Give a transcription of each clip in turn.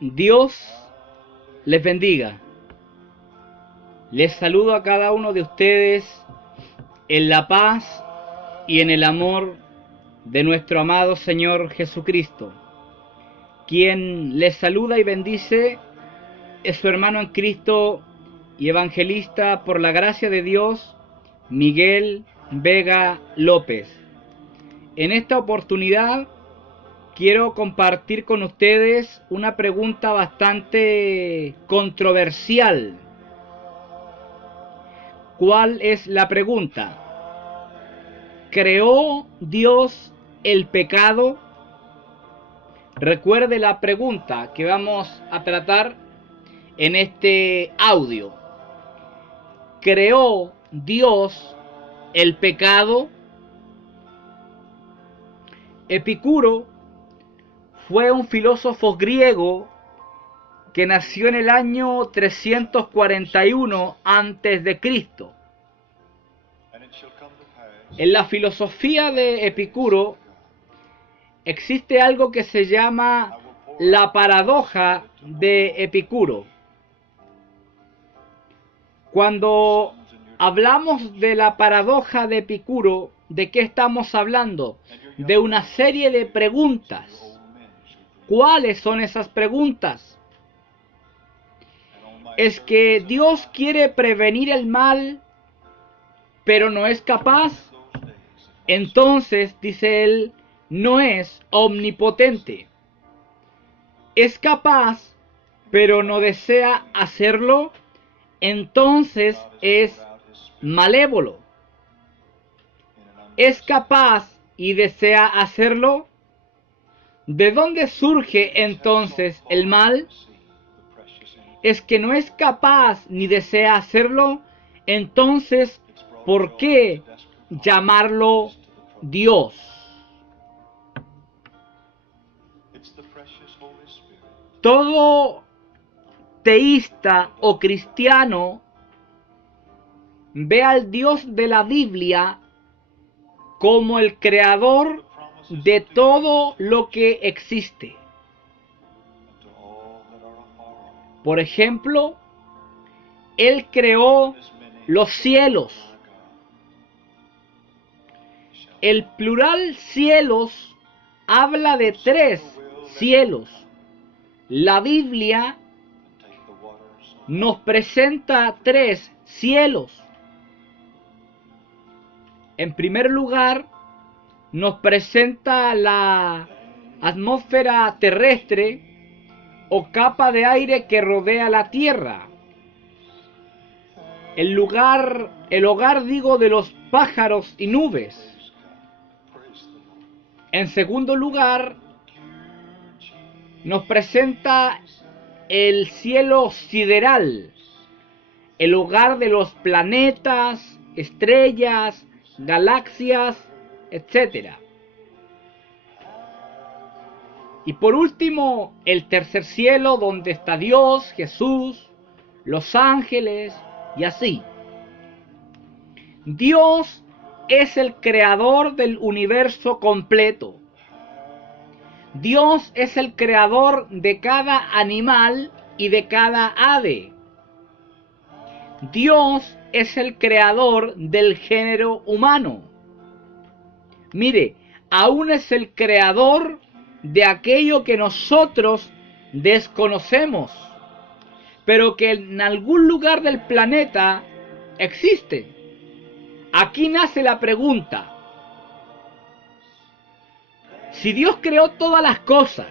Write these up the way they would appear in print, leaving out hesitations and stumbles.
Dios les bendiga. Les saludo a cada uno de ustedes en la paz y en el amor de nuestro amado Señor Jesucristo. Quien les saluda y bendice es su hermano en Cristo y evangelista por la gracia de Dios, Miguel Vega López. En esta oportunidad quiero compartir con ustedes una pregunta bastante controversial. ¿Cuál es la pregunta? ¿Creó Dios el pecado? Recuerde la pregunta que vamos a tratar en este audio. ¿Creó Dios el pecado? Epicuro fue un filósofo griego que nació en el año 341 a.C. En la filosofía de Epicuro existe algo que se llama la paradoja de Epicuro. Cuando hablamos de la paradoja de Epicuro, ¿de qué estamos hablando? De una serie de preguntas. ¿Cuáles son esas preguntas? ¿Es que Dios quiere prevenir el mal, pero no es capaz? Entonces, dice él, no es omnipotente. ¿Es capaz, pero no desea hacerlo? Entonces es malévolo. ¿Es capaz y desea hacerlo? ¿De dónde surge entonces el mal? ¿Es que no es capaz ni desea hacerlo? Entonces, ¿por qué llamarlo Dios? Todo teísta o cristiano ve al Dios de la Biblia como el creador de todo lo que existe. Por ejemplo, Él creó los cielos. El plural cielos habla de 3 cielos. La Biblia nos presenta 3 cielos. En primer lugar, nos presenta la atmósfera terrestre o capa de aire que rodea la Tierra. El hogar digo de los pájaros y nubes. En segundo lugar, nos presenta el cielo sideral, el hogar de los planetas, estrellas, galaxias, etc. Y por último, el tercer cielo, donde está Dios, Jesús, los ángeles y así. Dios es el creador del universo completo. Dios es el creador de cada animal y de cada ave. Dios es el creador del género humano. Mire, aún es el creador de aquello que nosotros desconocemos, pero que en algún lugar del planeta existe. Aquí nace la pregunta: si Dios creó todas las cosas,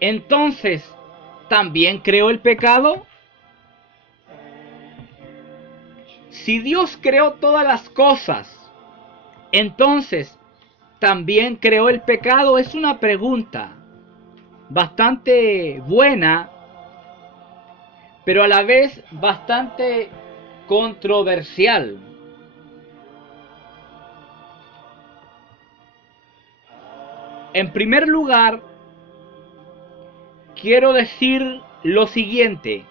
entonces, ¿también creó el pecado? Si Dios creó todas las cosas, entonces, ¿también creó el pecado? Es una pregunta bastante buena, pero a la vez bastante controversial. En primer lugar, quiero decir lo siguiente: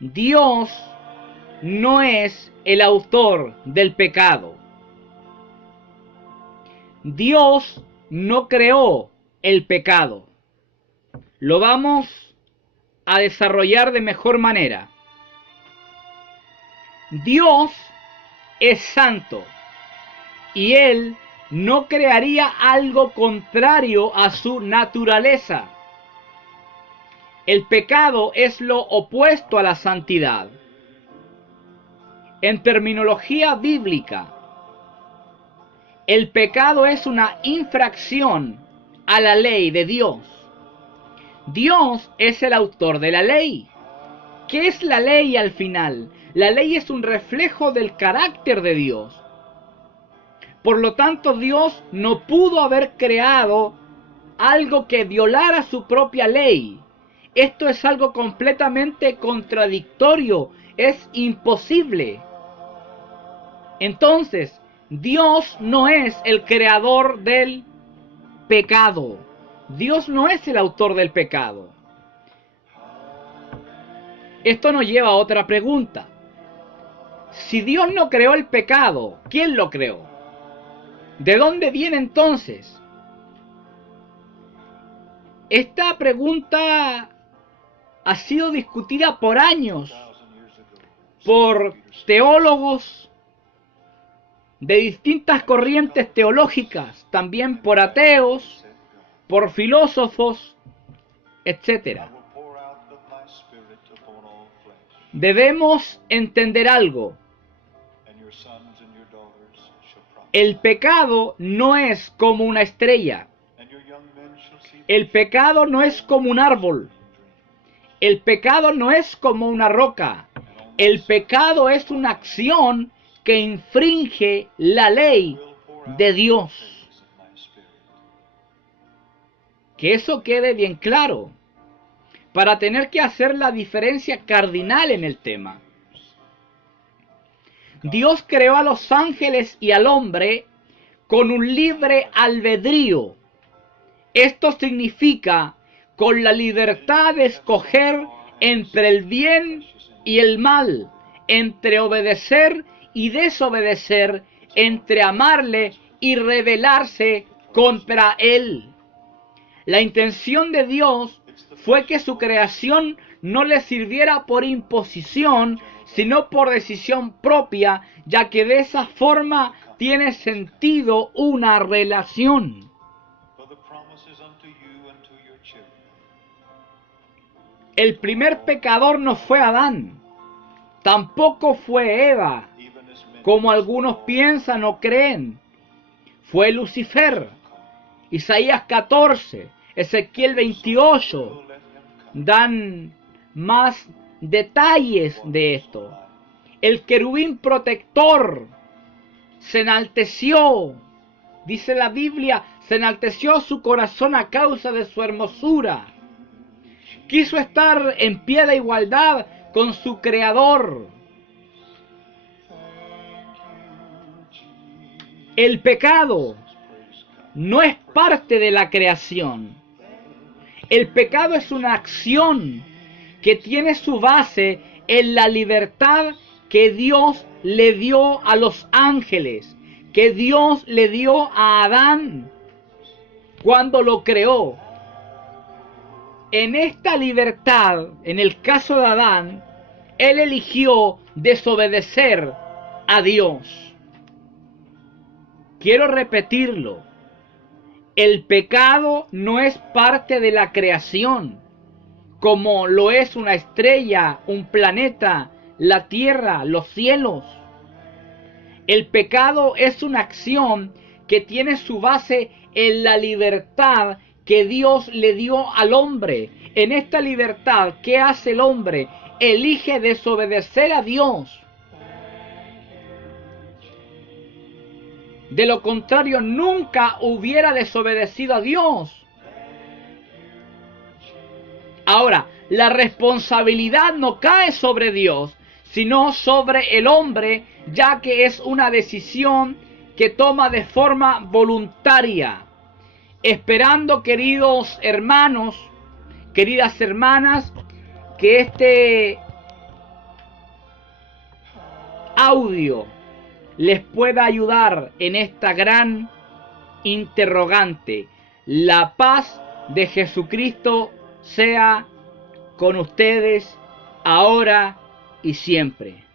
Dios no es el autor del pecado. Dios no creó el pecado. Lo vamos a desarrollar de mejor manera. Dios es santo y Él no crearía algo contrario a su naturaleza. El pecado es lo opuesto a la santidad. En terminología bíblica, el pecado es una infracción a la ley de Dios. Dios es el autor de la ley. ¿Qué es la ley al final? La ley es un reflejo del carácter de Dios. Por lo tanto, Dios no pudo haber creado algo que violara su propia ley. Esto es algo completamente contradictorio, es imposible. Entonces, Dios no es el creador del pecado. Dios no es el autor del pecado. Esto nos lleva a otra pregunta. Si Dios no creó el pecado, ¿quién lo creó? ¿De dónde viene entonces? Esta pregunta ha sido discutida por años por teólogos de distintas corrientes teológicas, también por ateos, por filósofos, etc. Debemos entender algo. El pecado no es como una estrella. El pecado no es como un árbol. El pecado no es como una roca. El pecado es una acción que infringe la ley de Dios. Que eso quede bien claro, para tener que hacer la diferencia cardinal en el tema. Dios creó a los ángeles y al hombre con un libre albedrío. Esto significa con la libertad de escoger entre el bien y el mal, entre obedecer y desobedecer, entre amarle y rebelarse contra él. La intención de Dios fue que su creación no le sirviera por imposición, sino por decisión propia, ya que de esa forma tiene sentido una relación. El primer pecador no fue Adán, tampoco fue Eva, como algunos piensan o creen. Fue Lucifer. Isaías 14, Ezequiel 28 dan más detalles de esto. El querubín protector se enalteció, dice la Biblia, se enalteció su corazón a causa de su hermosura. Quiso estar en pie de igualdad con su creador. El pecado no es parte de la creación. El pecado es una acción que tiene su base en la libertad que Dios le dio a los ángeles, que Dios le dio a Adán cuando lo creó. En esta libertad, en el caso de Adán, él eligió desobedecer a Dios. Quiero repetirlo. El pecado no es parte de la creación, como lo es una estrella, un planeta, la tierra, los cielos. El pecado es una acción que tiene su base en la libertad que Dios le dio al hombre. En esta libertad, ¿qué hace el hombre? Elige desobedecer a Dios. De lo contrario, nunca hubiera desobedecido a Dios. Ahora, la responsabilidad no cae sobre Dios, sino sobre el hombre, ya que es una decisión que toma de forma voluntaria. Esperando, queridos hermanos, queridas hermanas, que este audio les pueda ayudar en esta gran interrogante. La paz de Jesucristo sea con ustedes, ahora y siempre.